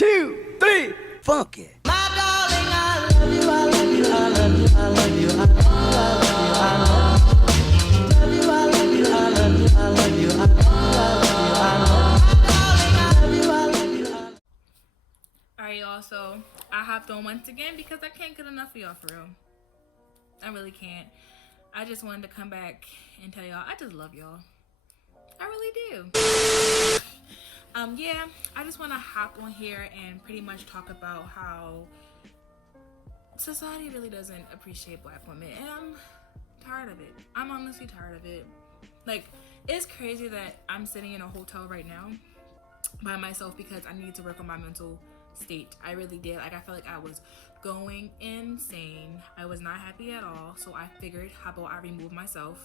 2, 3, funky. My darling, I love you, I love you, I love you, I love you, I love you, I love you, I love you, I love you, I love you, I love you, I love you, I love you. Alright, y'all, so I hopped on once again because I can't get enough of y'all, for real. I really can't. I just wanted to come back and tell y'all I just love y'all. I really do. Yeah, I just want to hop on here and pretty much talk about how society really doesn't appreciate black women, and I'm tired of it. I'm honestly tired of it. Like, it's crazy that I'm sitting in a hotel right now by myself because I need to work on my mental state. I really did. Like, I felt like I was going insane. I was not happy at all. So I figured, how about I remove myself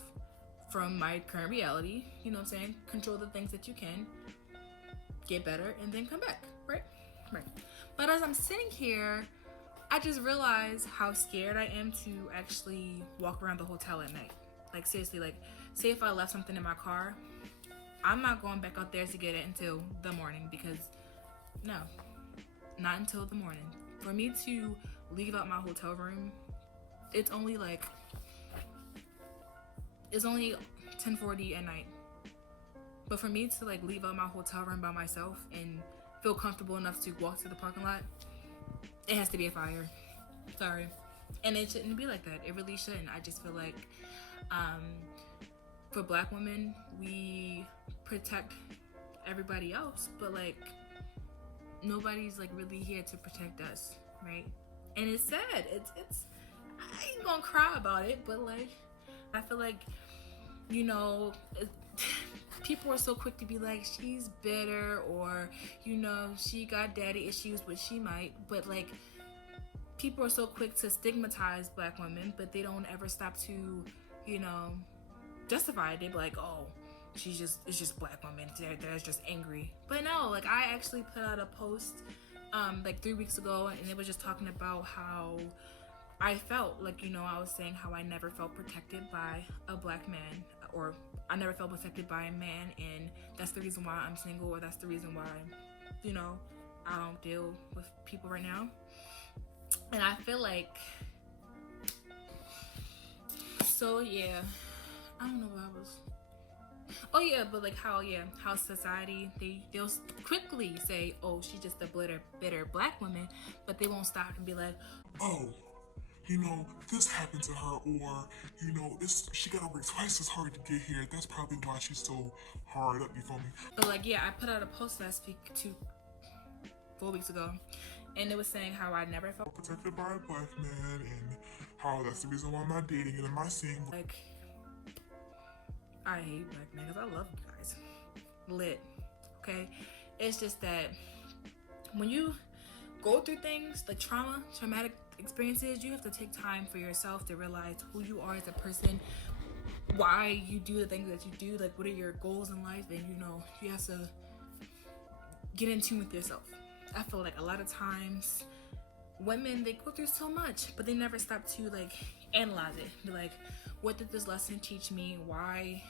from my current reality? You know what I'm saying? Control the things that you can, get better, and then come back. Right? But as I'm sitting here, I just realized how scared I am to actually walk around the hotel at night. Like, seriously, like, say if I left something in my car, I'm not going back out there to get it until the morning, because no, not until the morning. For me to leave out my hotel room, it's only 10:40 at night. But for me to like leave out my hotel room by myself and feel comfortable enough to walk to the parking lot, it has to be a fire. Sorry. And it shouldn't be like that. It really shouldn't. I just feel like for black women, we protect everybody else, but like nobody's like really here to protect us, right? And it's sad. It's I ain't gonna cry about it, but like I feel like, you know, people are so quick to be like, she's bitter, or, you know, she got daddy issues, which she might, but like people are so quick to stigmatize black women, but they don't ever stop to, you know, justify it. They be like, oh, it's just black women, they're just angry. But no, like I actually put out a post like 3 weeks ago, and it was just talking about how I felt. Like, you know, I was saying how I never felt protected by a black man, or I never felt protected by a man, and that's the reason why I'm single, or that's the reason why, you know, I don't deal with people right now. And I feel like, so yeah, I don't know what I was, oh yeah, but like how society, they'll quickly say, oh, she's just a bitter black woman, but they won't stop and be like, oh, you know, this happened to her, or, you know, she gotta work twice as hard to get here. That's probably why she's so hard up, you feel me? But like, yeah, I put out a post last week, 4 weeks ago, and it was saying how I never felt Protected by a black man, and how that's the reason why I'm not dating and am I single. like, I hate black men because I love you guys. Lit. Okay? It's just that when you go through things like traumatic experiences, you have to take time for yourself to realize who you are as a person, why you do the things that you do, like what are your goals in life, and you know, you have to get in tune with yourself. I feel like a lot of times women, they go through so much, but they never stop to like analyze it. They're like, what did this lesson teach me? Why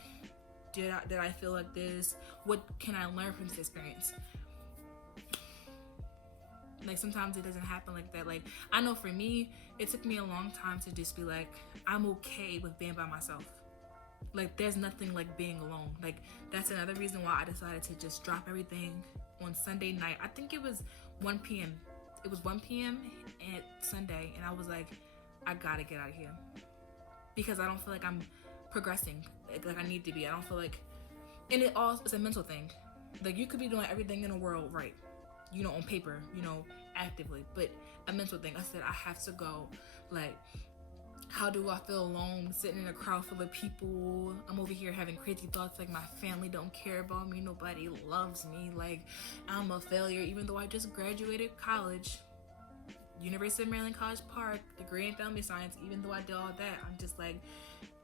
did I feel like this? What can I learn from this experience? Like, sometimes it doesn't happen like that. Like, I know for me, it took me a long time to just be like, I'm okay with being by myself. Like, there's nothing like being alone. Like, that's another reason why I decided to just drop everything on Sunday night. I think it was 1 p.m. It was 1 p.m. at Sunday, and I was like, I gotta get out of here. Because I don't feel like I'm progressing like I need to be. I don't feel like, and it's a mental thing. Like, you could be doing everything in the world right, you know, on paper, you know, actively, but a mental thing. I said, I have to go. Like, how do I feel alone, sitting in a crowd full of people? I'm over here having crazy thoughts like my family don't care about me, nobody loves me, like I'm a failure, even though I just graduated college, University of Maryland, College Park, degree in family science. Even though I did all that, I'm just like,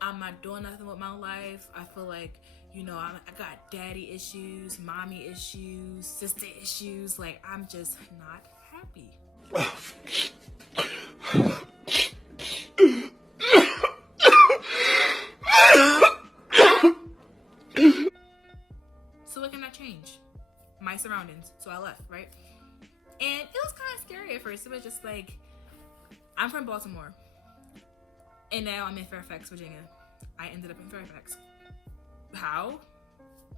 I'm not doing nothing with my life. I feel like, you know, I got daddy issues, mommy issues, sister issues. Like, I'm just not happy. So what can I change? My surroundings. So I left, right? And scary at first. It was just like, I'm from Baltimore, and now I'm in Fairfax, Virginia. I ended up in Fairfax. How?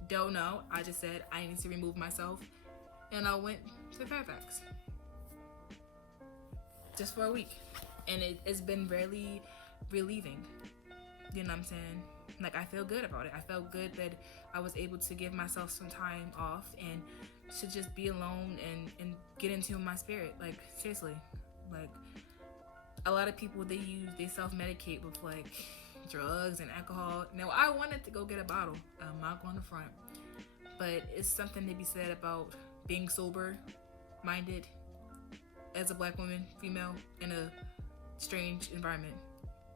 Don't know. I just said I need to remove myself, and I went to Fairfax just for a week, and it's been really relieving. You know what I'm saying? Like, I feel good about it. I felt good that I was able to give myself some time off and to just be alone and get into my spirit. Like, seriously. Like, a lot of people, they self-medicate with like drugs and alcohol. Now, I wanted to go get a bottle. I'm not going to front, but it's something to be said about being sober minded as a black woman, female, in a strange environment,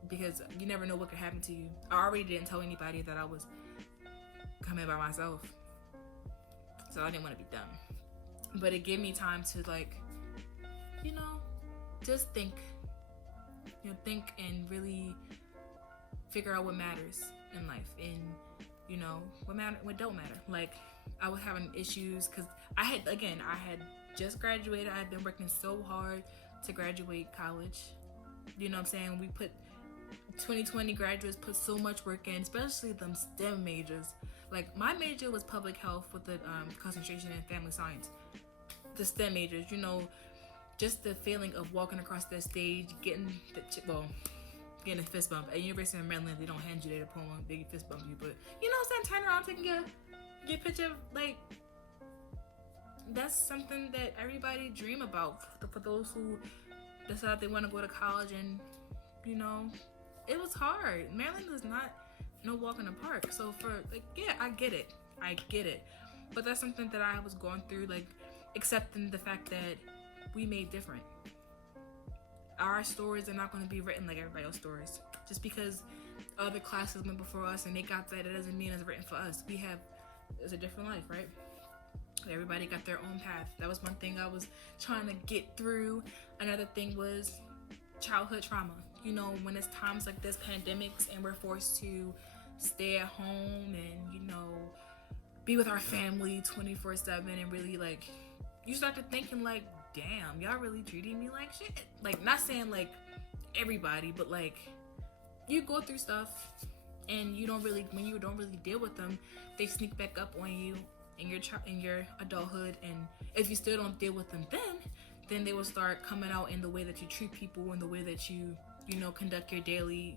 because you never know what could happen to you. I already didn't tell anybody that I was coming by myself, so I didn't want to be dumb, but it gave me time to, like, you know, just think and really figure out what matters in life, and you know what don't matter. Like, I was having issues because I had just graduated. I had been working so hard to graduate college. You know what I'm saying? 2020 graduates put so much work in, especially them STEM majors. Like, my major was public health with the concentration in family science. The STEM majors, you know, just the feeling of walking across that stage, getting a fist bump. At University of Maryland, they don't hand you their diploma, they fist bump you, but you know what I'm saying, turn around, taking your picture. Like, that's something that everybody dream about for those who decide they want to go to college. And you know, it was hard. Maryland is not no walk in the park. So for, like, yeah, I get it, but that's something that I was going through, like, accepting the fact that we made different. Our stories are not going to be written like everybody else's stories. Just because other classes went before us and they got that, it doesn't mean it's written for us. It's a different life, right? Everybody got their own path. That was one thing I was trying to get through. Another thing was childhood trauma. You know, when it's times like this, pandemics, and we're forced to stay at home and, you know, be with our family 24/7, and really, like, you start to thinking, like, damn, y'all really treating me like shit. Like, not saying like everybody, but like, you go through stuff and when you don't really deal with them, they sneak back up on you in your adulthood. And if you still don't deal with them, then they will start coming out in the way that you treat people, in the way that you conduct your daily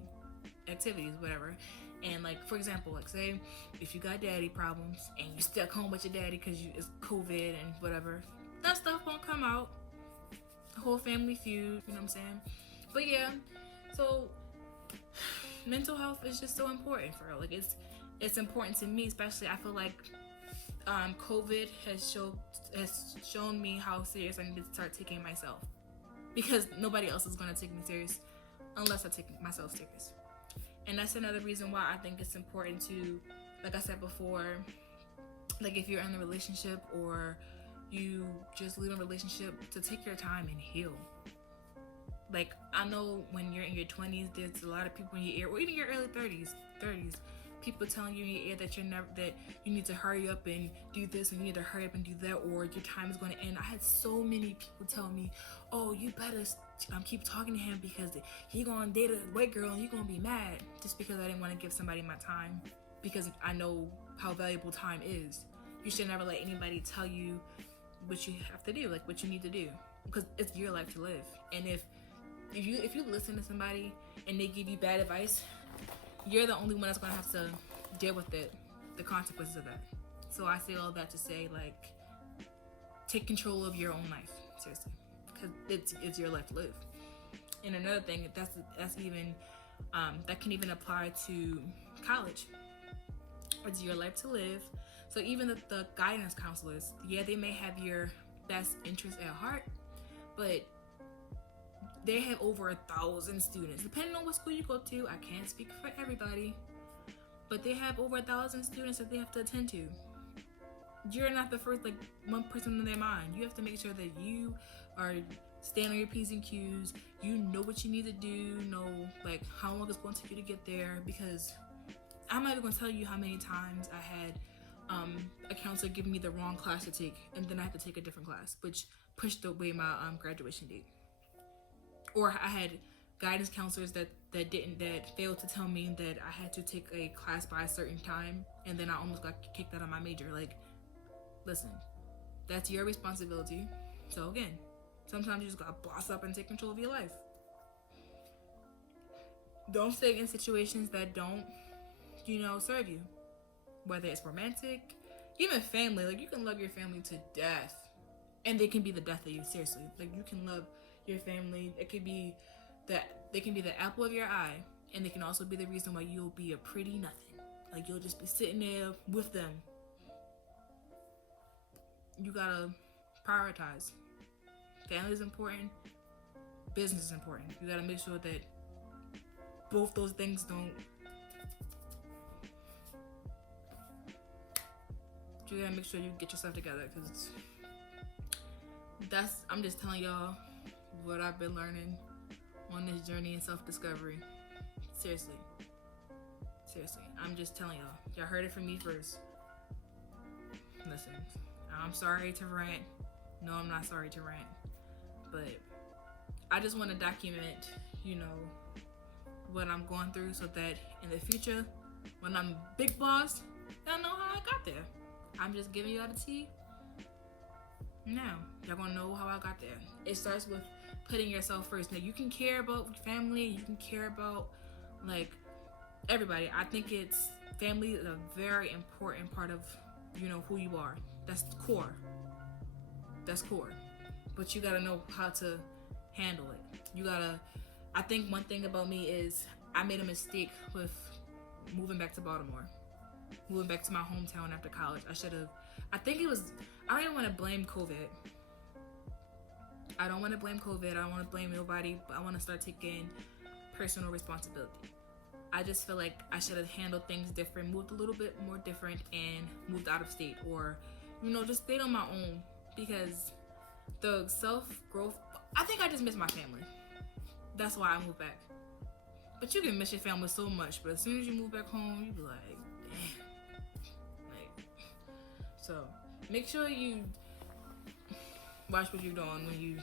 activities, whatever. And, like, for example, like, say if you got daddy problems and you stuck home with your daddy because it's COVID and whatever, that stuff won't come out. The whole family feud, you know what I'm saying? But yeah, so mental health is just so important for her. Like, it's important to me, especially. I feel like COVID has shown me how serious I need to start taking myself, because nobody else is going to take me serious unless I take myself serious. And that's another reason why I think it's important to, like I said before, like, if you're in a relationship or you just leave a relationship, to take your time and heal. Like, I know when you're in your 20s, there's a lot of people in your ear, or even your early 30s, people telling you in your ear that that you need to hurry up and do this, and you need to hurry up and do that, or your time is going to end. I had so many people tell me, oh, you better keep talking to him because he gonna date a white girl and you're gonna be mad. Just because I didn't want to give somebody my time, because I know how valuable time is. You should never let anybody tell you what you have to do, like what you need to do, because it's your life to live. And if you listen to somebody and they give you bad advice, you're the only one that's gonna have to deal with the consequences of that. So I say all that to say, like, take control of your own life, seriously, because it's your life to live. And another thing, that's even that can even apply to college. It's your life to live. So even the guidance counselors, yeah, they may have your best interest at heart, but they have over 1,000 students. Depending on what school you go to, I can't speak for everybody, but they have over 1,000 students that they have to attend to. You're not the first, like, one person in their mind. You have to make sure that you are staying on your P's and Q's. You know what you need to do, know, like, how long it's going to take you to get there, because I'm not even going to tell you how many times I had a counselor give me the wrong class to take, and then I have to take a different class, which pushed away my graduation date. Or I had guidance counselors that failed to tell me that I had to take a class by a certain time, and then I almost got kicked out of my major. Like, listen, that's your responsibility. So again, sometimes you just gotta boss up and take control of your life. Don't stay in situations that don't, serve you. Whether it's romantic, even family. Like, you can love your family to death, and they can be the death of you. Seriously, like, you can love your family. It could be that they can be the apple of your eye, and they can also be the reason why you'll be a pretty nothing. Like, you'll just be sitting there with them. You gotta prioritize. Family is important. Business is important. You gotta make sure that both those things don't. You gotta make sure you get yourself together, because I'm just telling y'all what I've been learning on this journey in self-discovery. Seriously, I'm just telling y'all. Y'all heard it from me first. Listen, I'm sorry to rant. No, I'm not sorry to rant, but I just want to document, what I'm going through, so that in the future, when I'm big boss, y'all know how I got there. I'm just giving y'all the tea. Now, y'all gonna know how I got there. It starts with putting yourself first. Now, you can care about family, you can care about, like, everybody. I think family is a very important part of, who you are. That's core. But you gotta know how to handle it. I think one thing about me is I made a mistake with moving back to Baltimore. Moving back to my hometown after college. I don't even want to blame COVID. I don't want to blame COVID. I don't want to blame nobody, but I want to start taking personal responsibility. I just feel like I should have handled things different, moved a little bit more different, and moved out of state, or, just stayed on my own, because the self-growth, I think I just miss my family. That's why I moved back. But you can miss your family so much, but as soon as you move back home, you be like, damn. So make sure you watch what you're doing when you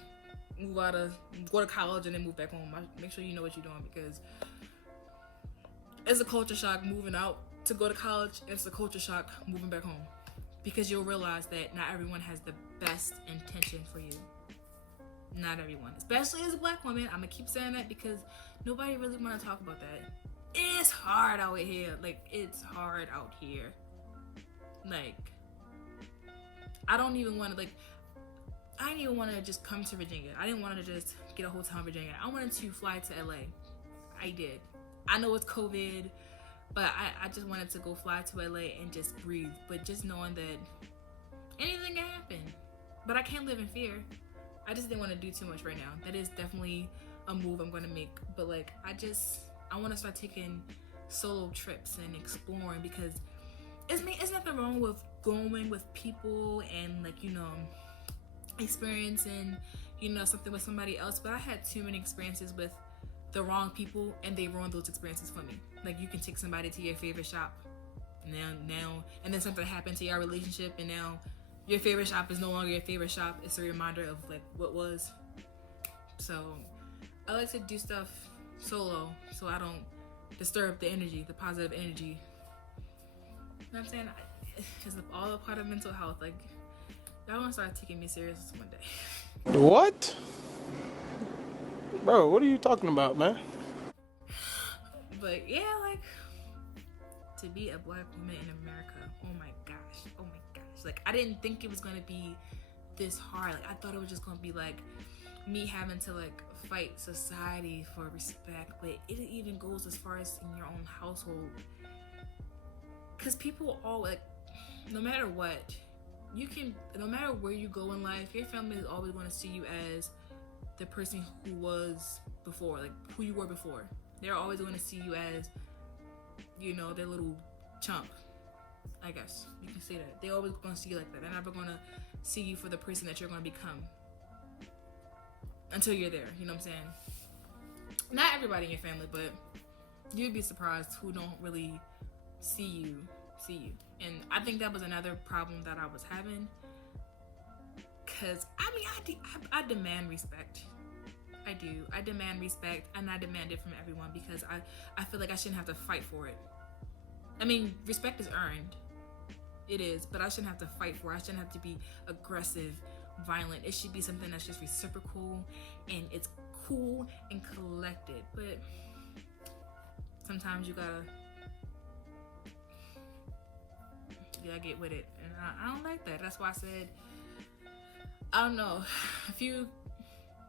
go to college and then move back home. Make sure you know what you're doing, because it's a culture shock moving out to go to college. It's a culture shock moving back home, because you'll realize that not everyone has the best intention for you. Not everyone, especially as a black woman. I'm gonna keep saying that because nobody really want to talk about that. It's hard out here. Like, it's hard out here. Like, I didn't even want to just come to Virginia. I didn't want to just get a hotel in Virginia. I wanted to fly to LA. I did. I know it's COVID, but I just wanted to go fly to LA and just breathe. But just knowing that anything can happen. But I can't live in fear. I just didn't want to do too much right now. That is definitely a move I'm going to make. But, like, I want to start taking solo trips and exploring, because it's nothing wrong with going with people and, like, experiencing, something with somebody else. But I had too many experiences with the wrong people, and they ruined those experiences for me. Like, you can take somebody to your favorite shop now, and then something happened to your relationship, and now your favorite shop is no longer your favorite shop. It's a reminder of, like, what was. So I like to do stuff solo, so I don't disturb the energy, the positive energy. You know what I'm saying? It's all a part of mental health. Like, y'all gonna start taking me serious one day. What? Bro, what are you talking about, man? But yeah, like, to be a black woman in America, oh my gosh. Like, I didn't think it was gonna be this hard. Like, I thought it was just gonna be like me having to, like, fight society for respect, but it even goes as far as in your own household. Cause people all, like, no matter what, no matter where you go in life, your family is always gonna see you as the person who was before, like, who you were before. They're always gonna see you as, their little chump. I guess you can say that. They always gonna see you like that. They're never gonna see you for the person that you're gonna become until you're there. You know what I'm saying? Not everybody in your family, but you'd be surprised who don't really see you. And I think that was another problem that I was having, because I demand respect. I do. I demand respect, and I demand it from everyone because I feel like I shouldn't have to fight for it. I mean, respect is earned. It is, but I shouldn't have to fight for it. I shouldn't have to be aggressive, violent. It should be something that's just reciprocal and it's cool and collected. But sometimes you gotta get with it, and I don't like that. That's why I said, I don't know, a few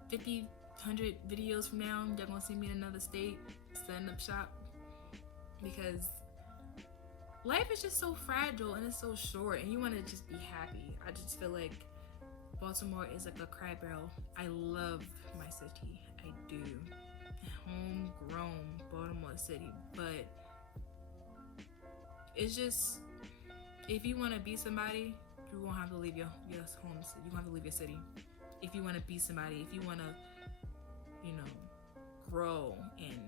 50, 100 videos from now, they're gonna see me in another state setting up shop, because life is just so fragile and it's so short, and you want to just be happy. I just feel like Baltimore is like a crab barrel. I love my city, I do, homegrown Baltimore City, but it's just, if you want to be somebody, you're gonna have to leave your home. You're gonna have to leave your city. If you want to be somebody, if you want to, grow, and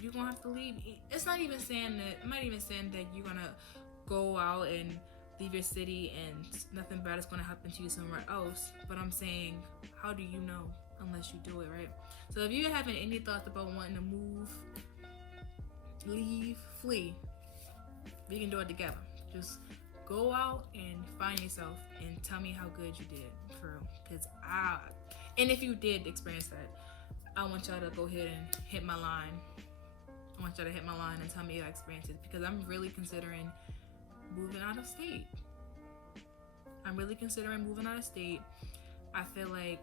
you're gonna have to leave. It's not even saying that. I'm not even saying that you're gonna go out and leave your city and nothing bad is gonna happen to you somewhere else. But I'm saying, how do you know unless you do it, right? So if you're having any thoughts about wanting to move, leave, flee, we can do it together. Just go out and find yourself and tell me how good you did, for real. And if you did experience that, I want y'all to go ahead and hit my line. I want y'all to hit my line and tell me your experiences, because I'm really considering moving out of state. I feel like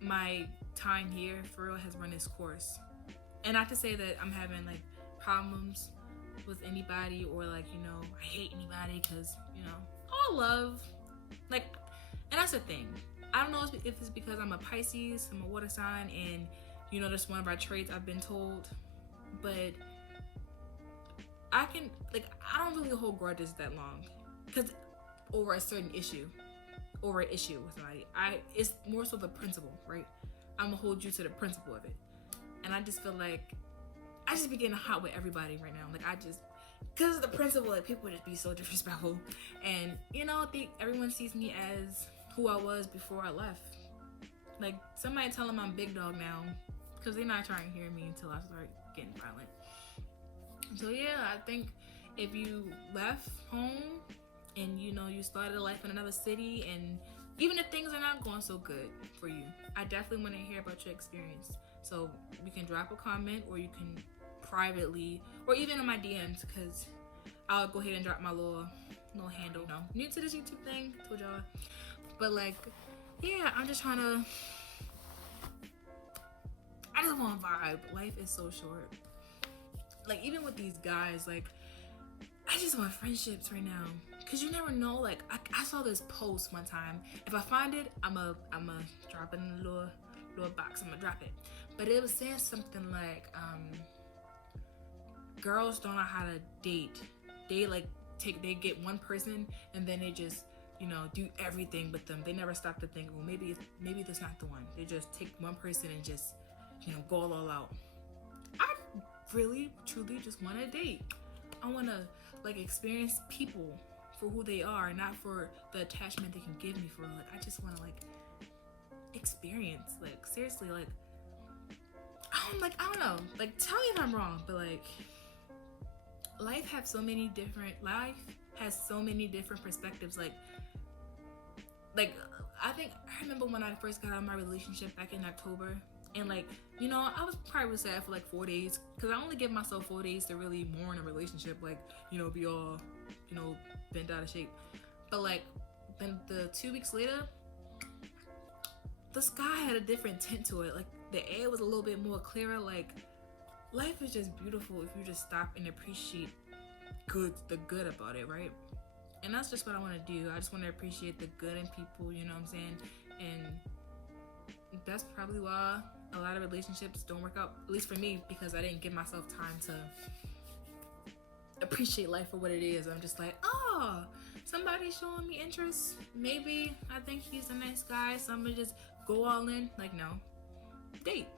my time here, for real, has run its course. And not to say that I'm having like problems with anybody, or like, I hate anybody, because, all love, like, and that's the thing. I don't know if it's because I'm a Pisces, I'm a water sign, and that's one of our traits, I've been told, but I don't really hold grudges that long, because over a certain issue, with somebody, it's more so the principle, right? I'm gonna hold you to the principle of it. And I just feel like I just be getting hot with everybody right now. Like, because of the principle, that people just be so disrespectful. And, I think everyone sees me as who I was before I left. Like, somebody tell them I'm big dog now, because they're not trying to hear me until I start getting violent. So yeah, I think if you left home and, you started a life in another city, and even if things are not going so good for you, I definitely want to hear about your experience. So you can drop a comment, or you can privately, or even in my DMs, because I'll go ahead and drop my little handle. New to this YouTube thing, told y'all. But like, yeah, I'm just trying to, I just want to vibe. Life is so short. Like, even with these guys, like, I just want friendships right now, because you never know. Like, I saw this post one time. If I find it, I'm a drop it in the little box. I'm gonna drop it. But it was saying something like, girls don't know how to date. They they get one person, and then they just, do everything with them. They never stop to think, well, maybe that's not the one. They just take one person and just, go all out. I really, truly just want to date. I want to, experience people for who they are, not for the attachment they can give me for, I just want to, experience, seriously, I don't know, tell me if I'm wrong, but, life has so many different perspectives, I remember when I first got out of my relationship back in October, and I was probably sad for 4 days, because I only give myself 4 days to really mourn a relationship, be all, bent out of shape. But then the 2 weeks later, the sky had a different tint to it. The air was a little bit more clearer. Life is just beautiful if you just stop and appreciate the good about it, right? And that's just what I want to do. I just want to appreciate the good in people, you know what I'm saying? And that's probably why a lot of relationships don't work out, at least for me, because I didn't give myself time to appreciate life for what it is. I'm just somebody's showing me interest. Maybe I think he's a nice guy, so I'm gonna just go all in. No. Date.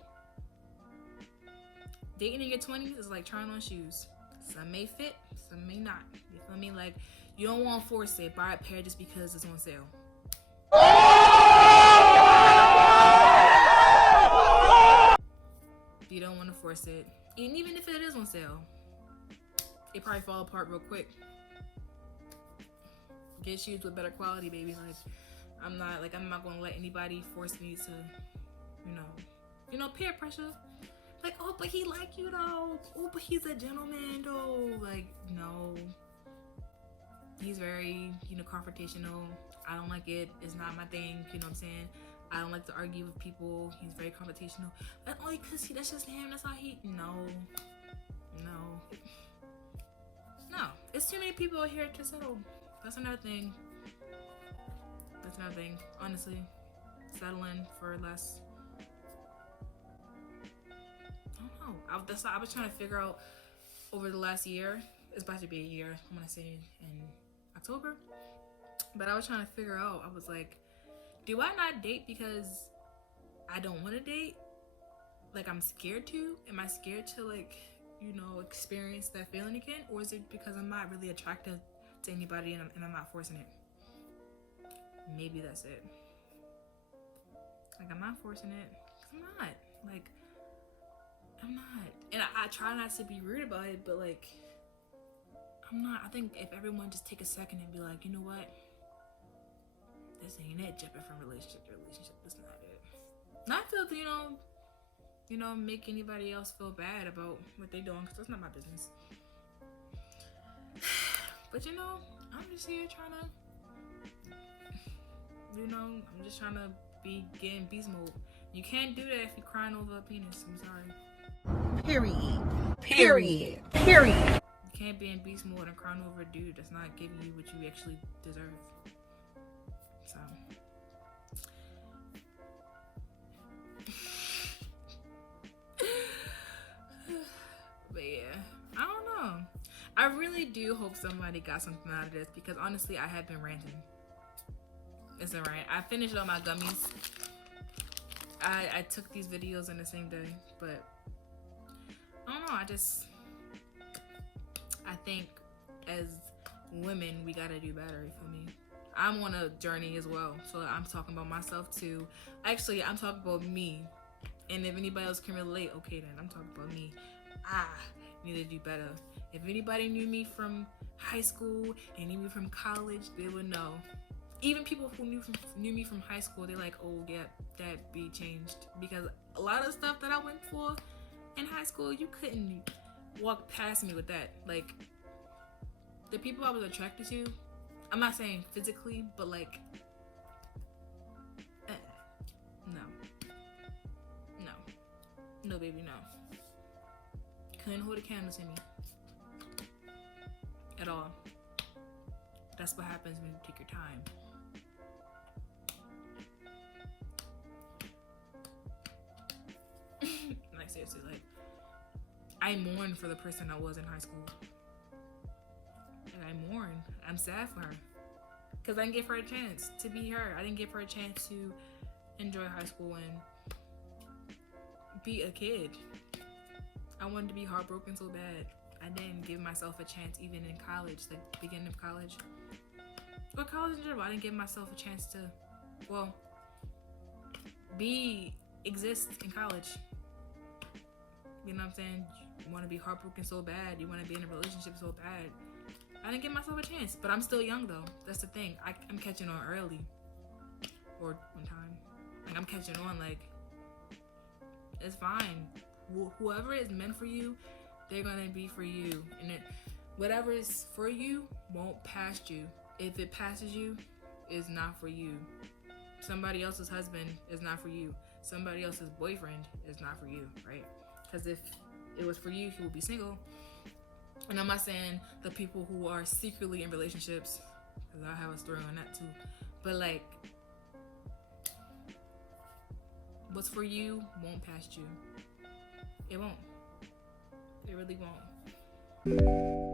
Dating in your 20s is like trying on shoes. Some may fit, some may not. You feel me? You don't want to force it. Buy a pair just because it's on sale. sale. It probably fall apart real quick. Get shoes with better quality, baby. Like, I'm not gonna let anybody force me to, peer pressure. Like, oh, but he like you though. Oh, but he's a gentleman though. Like, no. He's very, confrontational. I don't like it. It's not my thing. You know what I'm saying? I don't like to argue with people. He's very confrontational. But only because that's just him. That's how he. No. It's too many people out here to settle. That's another thing. Honestly, settling for less. I don't know. I was trying to figure out over the last year. It's about to be a year. I'm gonna say in October. But I was trying to figure out. I was like, do I not date because I don't want to date? Like, I'm scared to? Am I scared to, like, experience that feeling again? Or is it because I'm not really attracted to anybody and I'm not forcing it? Maybe that's it. Like, I'm not forcing it. I'm not. Like, I'm not. And I try not to be rude about it, but, like, I'm not. I think if everyone just take a second and be like, you know what? This ain't it. Jumping from relationship to relationship. That's not it. Not to, make anybody else feel bad about what they doing, because that's not my business. But, I'm just here trying to, I'm just trying to get in beast mode. You can't do that if you're crying over a penis. I'm sorry. Period. You can't be in beast mode and crying over a dude that's not giving you what you actually deserve. So. But yeah, I don't know. I really do hope somebody got something out of this, because honestly, I have been ranting. It's alright. I finished all my gummies. I took these videos in the same day, but I don't know. I think as women, we gotta do better. You feel me? I'm on a journey as well, so I'm talking about myself too. Actually, I'm talking about me, and if anybody else can relate, okay, then I'm talking about me. I need to do better. If anybody knew me from high school and knew me from college, they would know. Even people who knew me from high school, they're like, oh yeah, that be changed, because a lot of stuff that I went for in high school, you couldn't walk past me with that. Like, the people I was attracted to, I'm not saying physically, but like, no, baby, no. Couldn't hold a candle to me at all. That's what happens when you take your time. Like, seriously, like, I mourn for the person I was in high school. And I mourn. I'm sad for her. Because I didn't give her a chance to be her. I didn't give her a chance to enjoy high school and be a kid. I wanted to be heartbroken so bad. I didn't give myself a chance even in college, like beginning of college. Or college in general. I didn't give myself a chance to, exist in college. You know what I'm saying? You want to be heartbroken so bad. You want to be in a relationship so bad. I didn't give myself a chance, but I'm still young though. That's the thing. I'm catching on early, or on time. Like, I'm catching on. Like, it's fine. Whoever is meant for you, they're gonna be for you, and whatever is for you won't pass you. If it passes you, it's not for you. Somebody else's husband is not for you. Somebody else's boyfriend is not for you, right? Because if it was for you, he would be single. And I'm not saying the people who are secretly in relationships, because I have a story on that too. But like, what's for you won't pass you. It won't. It really won't.